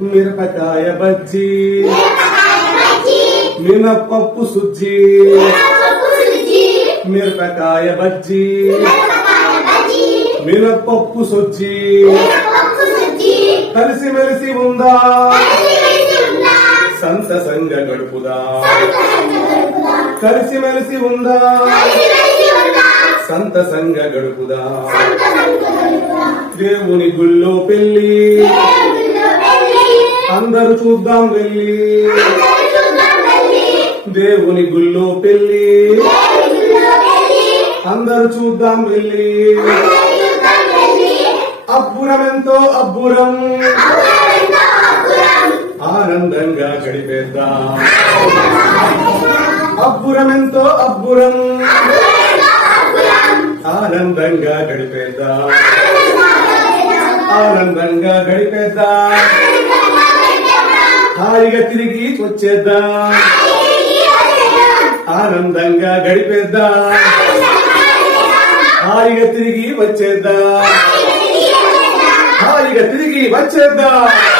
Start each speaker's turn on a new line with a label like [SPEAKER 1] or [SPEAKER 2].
[SPEAKER 1] మిరపకాయ బజ్జీ. మినపప్పు సుజ్జి. మిరపకాయ బజ్జీ. మినపప్పు సుజ్జి. కలిసి మెలిసి ఉందా? సంతసంగా గడుపుదా? కలిసి మెలిసి ఉందా? సంతసంగా గడుపుదా? దేవుని గుళ్ళో పెళ్ళి అందరు చూద్దాం వెళ్ళి. దేవుని గుళ్ళో పెళ్ళి. అందరు చూద్దాం వెళ్ళి. అబ్బురమెంతో అబ్బురం. ఆనందంగా గడిపేద్దాం. అబ్బురమెంతో అబ్బురం. ఆనందంగా గడిపేద్దాం. ఆనందంగా గడిపేద్దాం. హాయిగా తిరిగి వచ్చేద్దాం. ఆనందంగా గడిపేద్దాం. హాయిగా తిరిగి వచ్చేద్దాం. హాయిగా తిరిగి వచ్చేద్దాం.